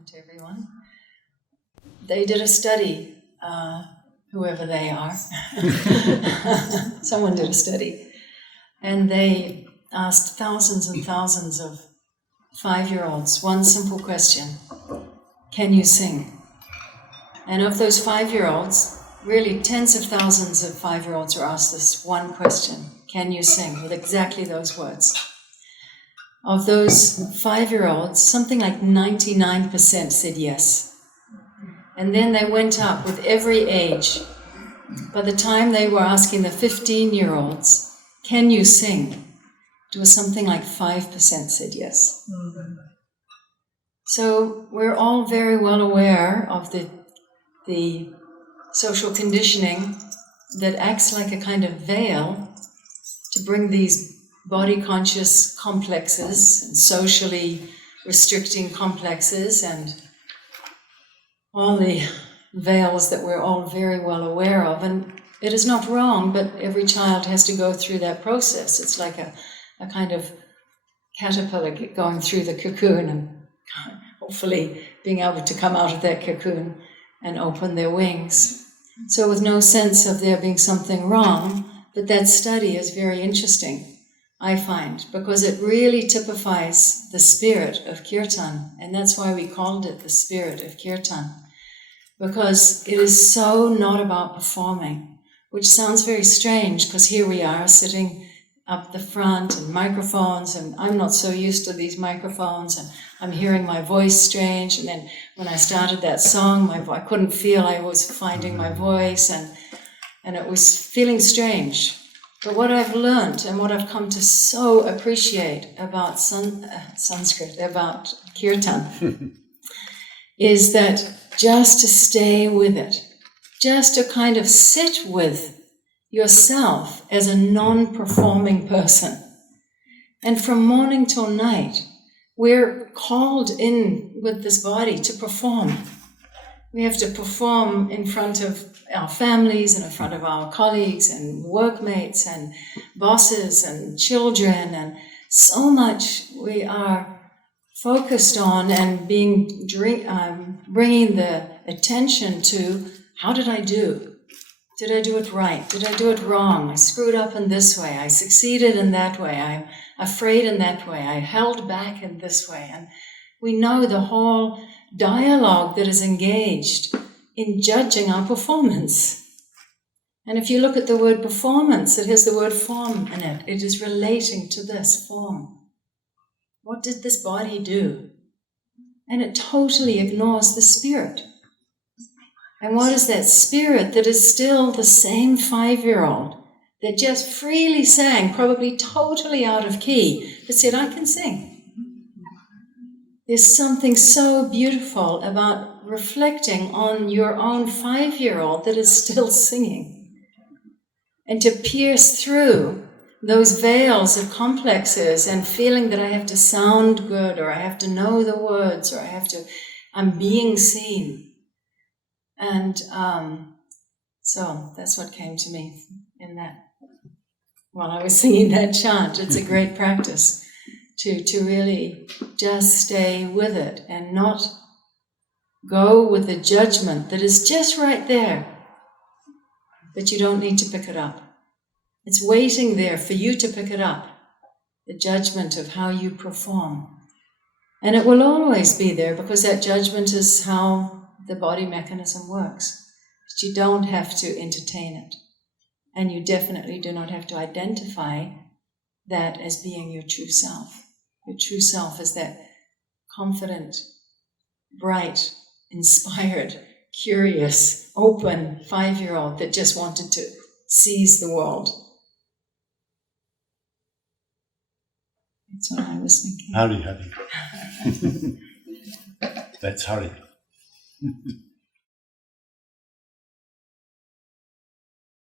welcome to everyone. They did a study, whoever they are. Someone did a study. And they asked thousands and thousands of 5-year-olds one simple question: can you sing? And of those 5-year-olds, really tens of thousands of 5-year-olds were asked this one question: can you sing? With exactly those words. Of those 5-year-olds, something like 99% said yes. And then they went up with every age. By the time they were asking the 15-year-olds, can you sing? It was something like 5% said yes. Mm-hmm. So we're all very well aware of the social conditioning that acts like a kind of veil to bring these body-conscious complexes and socially restricting complexes and all the veils that we're all very well aware of. And it is not wrong, but every child has to go through that process. It's like a kind of caterpillar going through the cocoon and hopefully being able to come out of that cocoon and open their wings. So with no sense of there being something wrong, but that study is very interesting, I find, because it really typifies the spirit of Kirtan, and that's why we called it the Spirit of Kirtan, because it is so not about performing, which sounds very strange, because here we are sitting up the front and microphones, and I'm not so used to these microphones, and I'm hearing my voice strange, and then when I started that song, I couldn't feel I was finding my voice, and it was feeling strange. But what I've learned and what I've come to so appreciate about Sanskrit, about Kirtan, is that just to stay with it, just to kind of sit with yourself as a non-performing person. And from morning till night, we're called in with this body to perform. We have to perform in front of our families and in front of our colleagues and workmates and bosses and children, and so much we are focused on and bringing the attention to, how did I do? Did I do it right? Did I do it wrong? I screwed up in this way. I succeeded in that way. I'm afraid in that way. I held back in this way. And we know the whole dialogue that is engaged in judging our performance. And if you look at the word performance, it has the word form in it. It is relating to this form. What did this body do? And it totally ignores the spirit. And what is that spirit that is still the same 5-year-old that just freely sang, probably totally out of key, but said, I can sing. There's something so beautiful about reflecting on your own 5-year-old that is still singing. And to pierce through those veils of complexes and feeling that I have to sound good, or I have to know the words, or I'm being seen. And so that's what came to me in that, while I was singing that chant. It's a great practice to really just stay with it and not go with the judgment that is just right there, but you don't need to pick it up. It's waiting there for you to pick it up, the judgment of how you perform. And it will always be there, because that judgment is how the body mechanism works. But you don't have to entertain it. And you definitely do not have to identify that as being your true self. Your true self is that confident, bright, inspired, curious, open 5-year-old that just wanted to seize the world. That's what I was thinking. Hari. That's Hari.